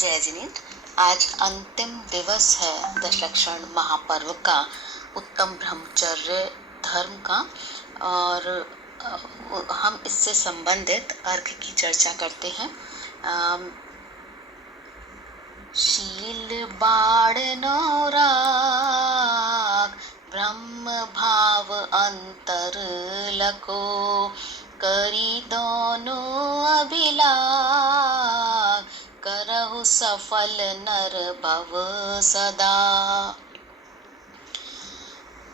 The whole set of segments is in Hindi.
जय जिनेंद्र। आज अंतिम दिवस है दशलक्षण महापर्व का, उत्तम ब्रह्मचर्य धर्म का। और हम इससे संबंधित अर्घ की चर्चा करते हैं। शील बाड़नो राख, ब्रह्म भाव अंतर लको, करी दोनों अभिलाष, करहु सफल नर भव सदा।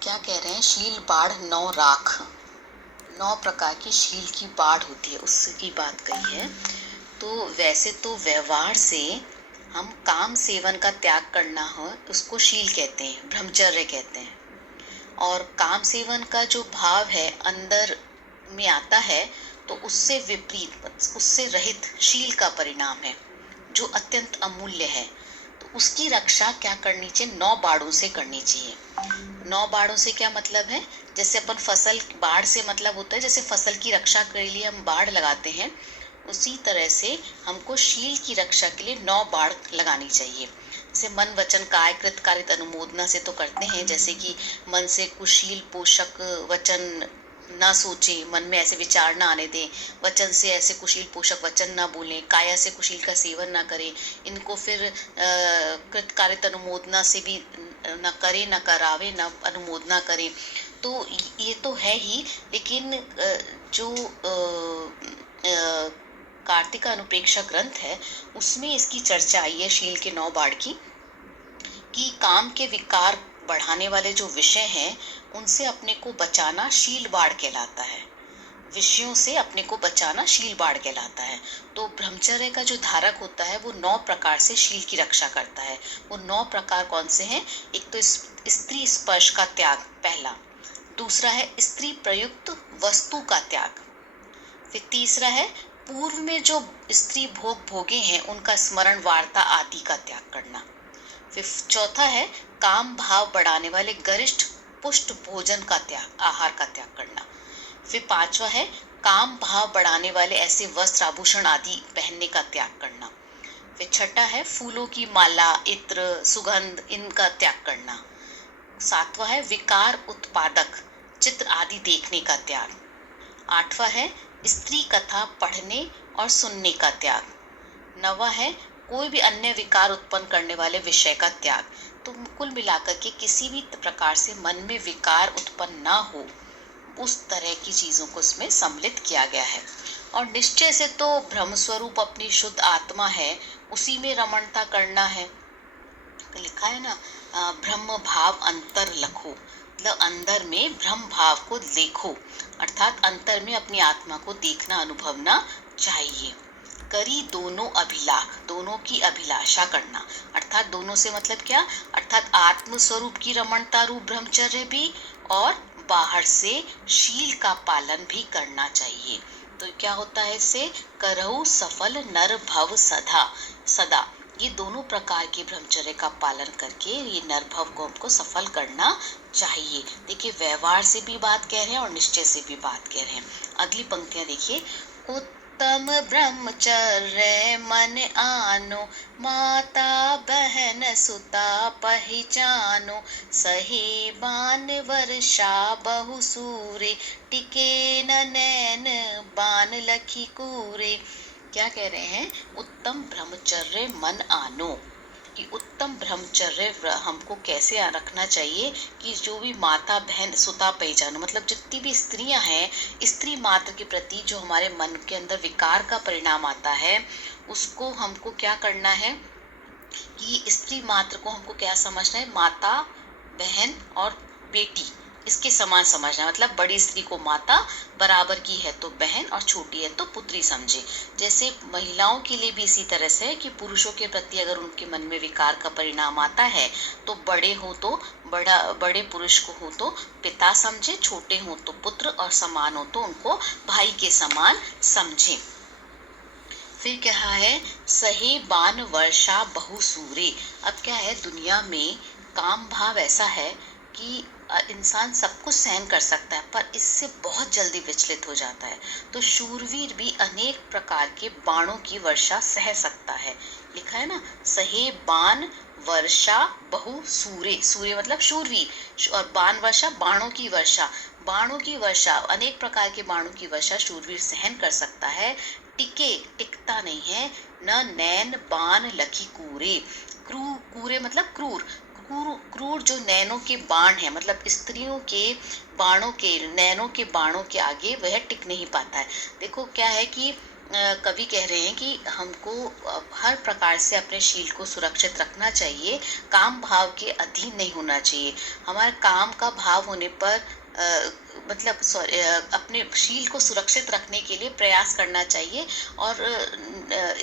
क्या कह रहे हैं? शील बाढ़ नौ राख, 9 प्रकार की शील की बाढ़ होती है, उसकी बात कही है। तो वैसे तो व्यवहार से हम काम सेवन का त्याग करना हो उसको शील कहते हैं, ब्रह्मचर्य कहते हैं। और काम सेवन का जो भाव है अंदर में आता है तो उससे विपरीत, उससे रहित शील का परिणाम है जो अत्यंत अमूल्य है। तो उसकी रक्षा क्या करनी चाहिए? 9 बाड़ों से करनी चाहिए। 9 बाड़ों से क्या मतलब है? जैसे अपन फसल, बाढ़ से मतलब होता है जैसे फसल की रक्षा के लिए हम बाढ़ लगाते हैं, उसी तरह से हमको शील की रक्षा के लिए 9 बाढ़ लगानी चाहिए। जैसे मन वचन काय कृत कारित अनुमोदना से तो करते हैं, जैसे कि मन से कुशील पोषक वचन ना सोचे, मन में ऐसे विचार ना आने दें, वचन से ऐसे कुशील पोषक वचन ना बोलें, काया से कुशील का सेवन ना करें। इनको फिर कृत कारित अनुमोदना से भी न करे, न करावे, न अनुमोदना करें। तो ये तो है ही, लेकिन जो कार्तिका अनुप्रेक्षा ग्रंथ है उसमें इसकी चर्चा आई है शील के 9 बाड़ की, कि काम के विकार बढ़ाने वाले जो विषय हैं उनसे अपने को बचाना शील बाढ़ कहलाता है। विषयों से अपने को बचाना शील बाढ़ कहलाता है। तो ब्रह्मचर्य का जो धारक होता है वो 9 प्रकार से शील की रक्षा करता है। वो 9 प्रकार कौन से हैं? एक तो स्त्री स्पर्श का त्याग, पहला। दूसरा है स्त्री प्रयुक्त वस्तु का त्याग। फिर तीसरा है पूर्व में जो स्त्री भोग भोगे हैं उनका स्मरण, वार्ता आदि का त्याग करना। फिर चौथा है काम भाव बढ़ाने वाले गरिष्ठ पुष्ट भोजन का त्याग, आहार का त्याग करना। फिर पांचवा है काम भाव बढ़ाने वाले ऐसे वस्त्र आभूषण आदि पहनने का त्याग करना। फिर छठा है फूलों की माला, इत्र, सुगंध, इनका त्याग करना। सातवां है विकार उत्पादक चित्र आदि देखने का त्याग। आठवां है स्त्री कथा पढ़ने और सुनने का त्याग। नवा है कोई भी अन्य विकार उत्पन्न करने वाले विषय का त्याग। तो कुल मिलाकर के किसी भी प्रकार से मन में विकार उत्पन्न ना हो, उस तरह की चीजों को इसमें सम्मिलित किया गया है। और निश्चय से तो ब्रह्म स्वरूप अपनी शुद्ध आत्मा है, उसी में रमणता करना है। तो लिखा है ना, ब्रह्म भाव अंतर लखो, मतलब अंदर में ब्रह्म भाव को देखो, अर्थात अंतर में अपनी आत्मा को देखना, अनुभवना चाहिए। करी दोनों अभिलाष, दोनों की अभिलाषा करना, अर्थात दोनों से मतलब क्या? अर्थात आत्म स्वरूप की रमणता रूप ब्रह्मचर्य भी, और बाहर से शील का पालन भी करना चाहिए। तो क्या होता है इससे? करहु सफल नर भव सदा, सदा। ये दोनों प्रकार के ब्रह्मचर्य का पालन करके ये नरभव को हमको सफल करना चाहिए। देखिए, व्यवहार से भी बात कह रहे हैं और निश्चय से भी बात कह रहे हैं। अगली पंक्तियां देखिए। उत्तम ब्रह्मचर्य मन आनो, माता बहन सुता पहचानो, सहे बान वर्षा बहु सूरे, टिके न नैन बान लखी कूरे। क्या कह रहे हैं? उत्तम ब्रह्मचर्य मन आनो, कि उत्तम ब्रह्मचर्य हमको कैसे रखना चाहिए कि जो भी माता बहन सुता पहचानो, मतलब जितनी भी स्त्रियां हैं, स्त्री मात्र के प्रति जो हमारे मन के अंदर विकार का परिणाम आता है उसको हमको क्या करना है कि स्त्री मात्र को हमको क्या समझना है? माता, बहन और बेटी, इसके समान समझना। मतलब बड़ी स्त्री को माता, बराबर की है तो बहन और छोटी है तो पुत्री समझे। जैसे महिलाओं के लिए भी इसी तरह से है कि पुरुषों के प्रति अगर उनके मन में विकार का परिणाम आता है तो बड़े हो तो बड़े पुरुष को हो तो पिता समझे, छोटे हो तो पुत्र, और समान हो तो उनको भाई के समान समझे। फिर क्या है? सही बान वर्षा बहु सूरे। अब क्या है, दुनिया में काम भाव ऐसा है कि इंसान सब कुछ सहन कर सकता है पर इससे बहुत जल्दी विचलित हो जाता है। तो शूरवीर भी अनेक प्रकार के बाणों की वर्षा सह सकता है। लिखा है ना, सहे बाण वर्षा बहु सूरे, सूरे मतलब शूरवीर, और बाण वर्षा बाणों की वर्षा, बाणों की वर्षा, अनेक प्रकार के बाणों की वर्षा शूरवीर सहन कर सकता है। टिके, टिकता नहीं है, न नैन बाण लखी कूरे, कूरे मतलब क्रूर, क्रूर जो नैनों के बाण है, मतलब स्त्रियों के बाणों के, नैनों के बाणों के आगे वह टिक नहीं पाता है। देखो क्या है कि कवि कह रहे हैं कि हमको हर प्रकार से अपने शील को सुरक्षित रखना चाहिए, काम भाव के अधीन नहीं होना चाहिए। हमारे काम का भाव होने पर मतलब सॉरी, अपने शील को सुरक्षित रखने के लिए प्रयास करना चाहिए, और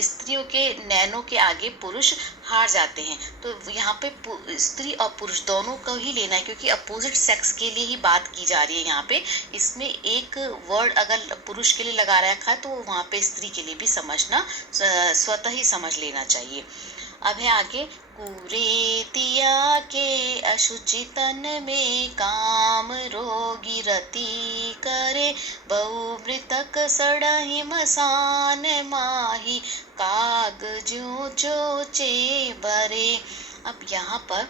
स्त्रियों के नैनों के आगे पुरुष हार जाते हैं। तो यहाँ पे स्त्री और पुरुष दोनों को ही लेना है, क्योंकि अपोजिट सेक्स के लिए ही बात की जा रही है यहाँ पे। इसमें एक वर्ड अगर पुरुष के लिए लगा रखा है तो वहाँ पे स्त्री के लिए भी समझना, स्वतः ही समझ लेना चाहिए। अब है आगे, कूरे तिया के अशुचि तन में काम रोगी रति करे, बहु मृतक सड़हि मसान माही, काग ज्यों चोचे भरे। अब यहाँ पर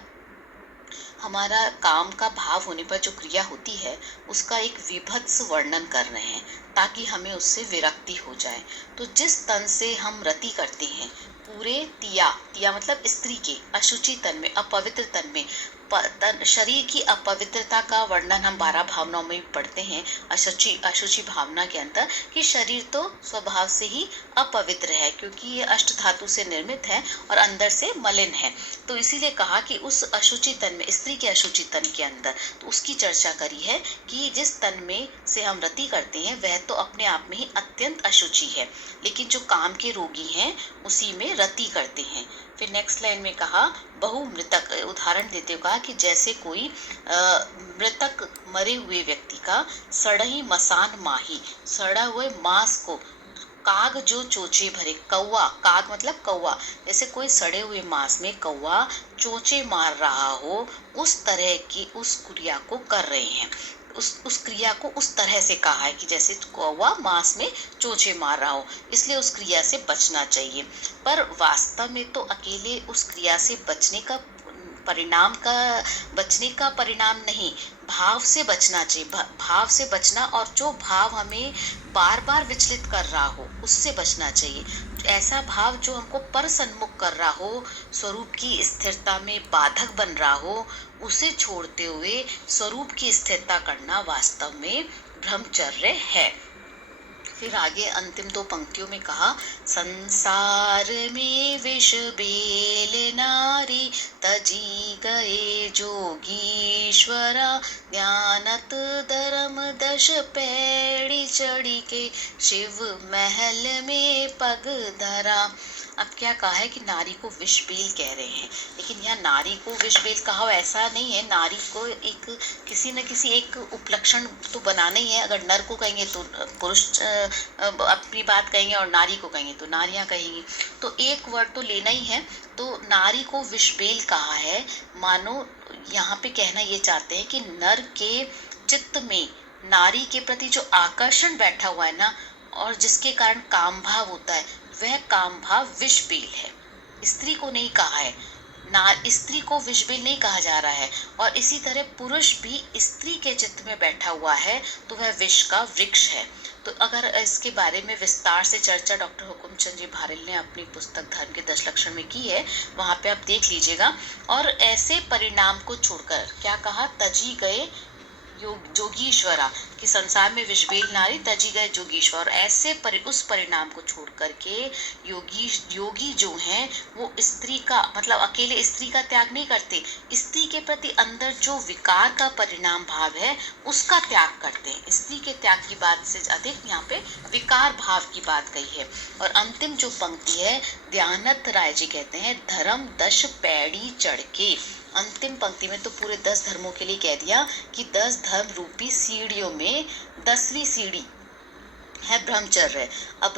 हमारा काम का भाव होने पर जो क्रिया होती है उसका एक विभत्स वर्णन कर रहे हैं, ताकि हमें उससे विरक्ति हो जाए। तो जिस तन से हम रति करते हैं, पूरे तिया, तिया मतलब स्त्री के, अशुचि तन में, अपवित्र तन में, शरीर की अपवित्रता का वर्णन हम 12 भावनाओं में पढ़ते हैं, अशुचि भावना के अंदर, कि शरीर तो स्वभाव से ही अपवित्र है, क्योंकि ये अष्ट धातु से निर्मित है और अंदर से मलिन है। तो इसीलिए कहा कि उस अशुचि तन में, स्त्री के अशुचि तन के अंदर, तो उसकी चर्चा करी है कि जिस तन में से हम रति करते हैं वह तो अपने आप में ही अत्यंत अशुचि है, लेकिन जो काम के रोगी हैं उसी में रति करते हैं। फिर नेक्स्ट लाइन में कहा, बहु मृतक, उदाहरण देते हुए कहा कि जैसे कोई मृतक मरे हुए व्यक्ति का सड़ही मसान माही, सड़ा हुए मांस को, काग जो चोचे भरे, कौवा, काग मतलब कौवा, जैसे कोई सड़े हुए मांस में कौवा चोचे मार रहा हो, उस तरह की उस क्रिया को कर रहे हैं। उस क्रिया को उस तरह से कहा है कि जैसे कौवा मांस में चोचे मार रहा हो, इसलिए उस क्रिया से बचना चाहिए। पर वास्तव में तो अकेले उस क्रिया से बचने का परिणाम नहीं, भाव से बचना चाहिए, भाव से बचना, और जो भाव हमें बार बार विचलित कर रहा हो उससे बचना चाहिए। ऐसा भाव जो हमको पर सन्मुख कर रहा हो, स्वरूप की स्थिरता में बाधक बन रहा हो, उसे छोड़ते हुए स्वरूप की स्थिरता करना वास्तव में ब्रह्मचर्य है। फिर आगे अंतिम 2 पंक्तियों में कहा, संसार में विष बेल नारी, तजी गए जोगीश्वरा, ध्यानत धर्म दश पैड़ी चढ़ी के, शिव महल में पग धरा। अब क्या कहा है कि नारी को विषबेल कह रहे हैं, लेकिन यहाँ नारी को विषबेल कहा ऐसा नहीं है, नारी को एक किसी न किसी एक उपलक्षण तो बनाना ही है। अगर नर को कहेंगे तो पुरुष अपनी बात कहेंगे, और नारी को कहेंगे तो नारियां कहेंगी, तो एक वर्ड तो लेना ही है। तो नारी को विषबेल कहा है, मानो यहाँ पे कहना ये चाहते हैं कि नर के चित्त में नारी के प्रति जो आकर्षण बैठा हुआ है ना, और जिसके कारण काम भाव होता है, वह काम भाव विषबेल है। स्त्री को नहीं कहा है, ना स्त्री को विषबेल नहीं कहा जा रहा है। और इसी तरह पुरुष भी स्त्री के चित्त में बैठा हुआ है तो वह विष का वृक्ष है। तो अगर इसके बारे में विस्तार से चर्चा डॉक्टर हुकुमचंद जी भारिल ने अपनी पुस्तक धर्म के 10 लक्षण में की है, वहां पे आप देख लीजिएगा। और ऐसे परिणाम को छोड़कर क्या कहा, तजी गए जोगीश्वरा, कि संसार में विषबेल नारी तजी गए जोगीश्वर। ऐसे उस परिणाम को छोड़ करके योगी जो हैं वो स्त्री का मतलब अकेले स्त्री का त्याग नहीं करते, स्त्री के प्रति अंदर जो विकार का परिणाम भाव है उसका त्याग करते हैं। स्त्री के त्याग की बात से अधिक यहाँ पे विकार भाव की बात कही है। और अंतिम जो पंक्ति है, ध्यानत राय जी कहते हैं, धर्म 10 पैड़ी चढ़ के। अंतिम पंक्ति में तो पूरे 10 धर्मों के लिए कह दिया कि 10 धर्म रूपी सीढ़ियों में 10वीं सीढ़ी है ब्रह्मचर्य। अब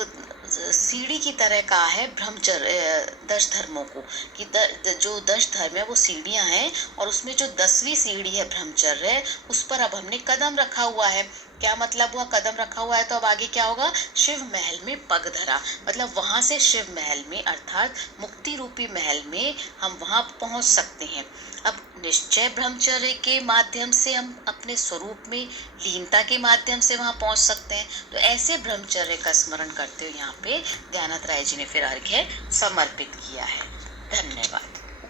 सीढ़ी की तरह कहा है ब्रह्मचर्य 10 धर्मों को, कि जो 10 धर्म है वो सीढ़ियां हैं, और उसमें जो 10वीं सीढ़ी है ब्रह्मचर्य, उस पर अब हमने कदम रखा हुआ है। क्या मतलब हुआ कदम रखा हुआ है? तो अब आगे क्या होगा? शिव महल में पग धरा, मतलब वहां से शिव महल में अर्थात मुक्ति रूपी महल में हम वहां पहुंच सकते हैं। अब निश्चय ब्रह्मचर्य के माध्यम से हम अपने स्वरूप में लीनता के माध्यम से वहां पहुंच सकते हैं। तो ऐसे ब्रह्मचर्य का स्मरण करते हुए यहाँ पे दयानंद राय जी ने फिर अर्घ्य समर्पित किया है। धन्यवाद।